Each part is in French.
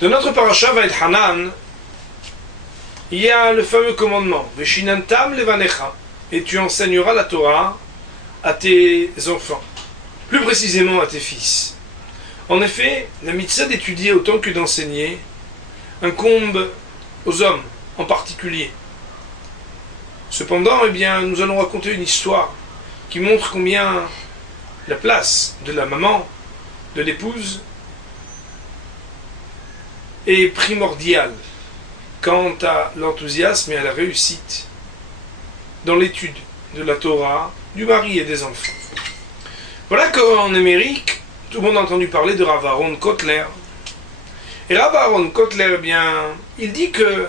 Dans notre paracha Vaed Hanan, il y a le fameux commandement Veshinantam levanecha, et tu enseigneras la Torah à tes enfants, plus précisément à tes fils. En effet, la mitzvah d'étudier autant que d'enseigner incombe aux hommes en particulier. Cependant, nous allons raconter une histoire qui montre combien la place de la maman, de l'épouse, est primordiale quant à l'enthousiasme et à la réussite dans l'étude de la Torah, du mari et des enfants. Voilà qu'en Amérique, tout le monde a entendu parler de Rav Aaron Kotler. Et Rav Aaron Kotler, il dit que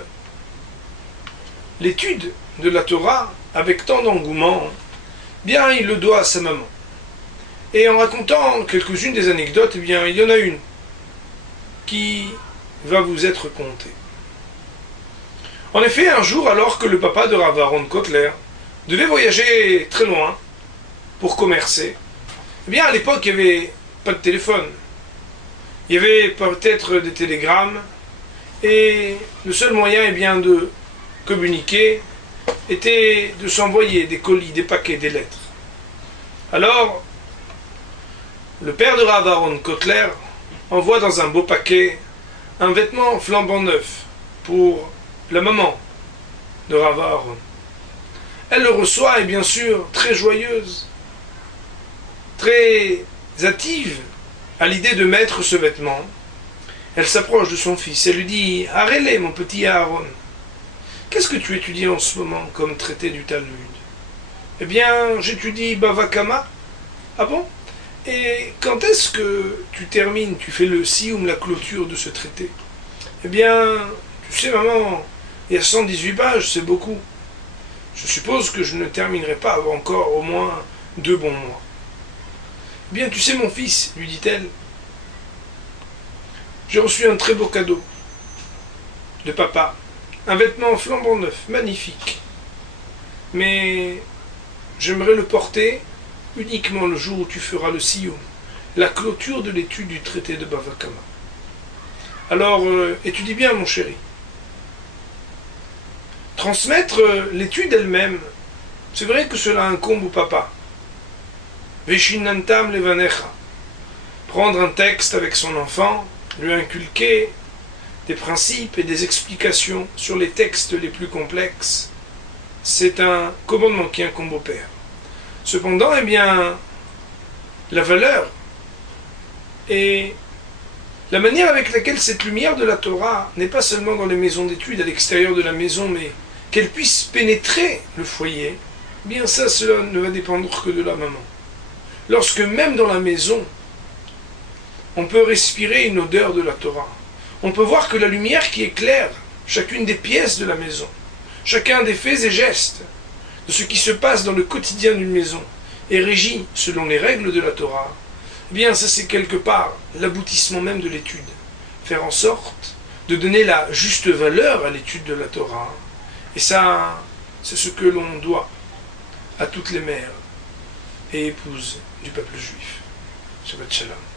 l'étude de la Torah, avec tant d'engouement, il le doit à sa maman. Et en racontant quelques-unes des anecdotes, il y en a une qui va vous être contée. En effet, un jour, alors que le papa de Rav Aaron Kotler devait voyager très loin pour commercer, à l'époque, il n'y avait pas de téléphone. Il y avait peut-être des télégrammes, et le seul moyen de communiquer était de s'envoyer des colis, des paquets, des lettres. Alors, le père de Rav Aaron Kotler envoie dans un beau paquet un vêtement flambant neuf pour la maman de Rav Aaron. Elle le reçoit et bien sûr très joyeuse, très hâtive à l'idée de mettre ce vêtement. Elle s'approche de son fils et lui dit « Arrêlez, mon petit Aaron, qu'est-ce que tu étudies en ce moment comme traité du Talmud ?»« J'étudie Bava Kama. »« Ah bon? Et quand est-ce que tu termines, tu fais le siyum, la clôture de ce traité ?»« Tu sais maman, il y a 118 pages, c'est beaucoup. Je suppose que je ne terminerai pas avant encore au moins 2 bons mois. » « Tu sais mon fils, lui dit-elle, j'ai reçu un très beau cadeau de papa, un vêtement flambant neuf, magnifique. Mais j'aimerais le porter uniquement le jour où tu feras le siyum, la clôture de l'étude du traité de Bava Kama. Alors, étudie bien mon chéri. Transmettre l'étude elle-même, c'est vrai que cela incombe au papa. Veshinantam levanecha. Prendre un texte avec son enfant, lui inculquer des principes et des explications sur les textes les plus complexes, c'est un commandement qui incombe au père. Cependant, la valeur et la manière avec laquelle cette lumière de la Torah n'est pas seulement dans les maisons d'études, à l'extérieur de la maison, mais qu'elle puisse pénétrer le foyer, cela ne va dépendre que de la maman. Lorsque même dans la maison, on peut respirer une odeur de la Torah, on peut voir que la lumière qui éclaire chacune des pièces de la maison, chacun des faits et gestes de ce qui se passe dans le quotidien d'une maison est régi selon les règles de la Torah, ça c'est quelque part l'aboutissement même de l'étude. Faire en sorte de donner la juste valeur à l'étude de la Torah. Et ça, c'est ce que l'on doit à toutes les mères et épouses du peuple juif. Shabbat Shalom.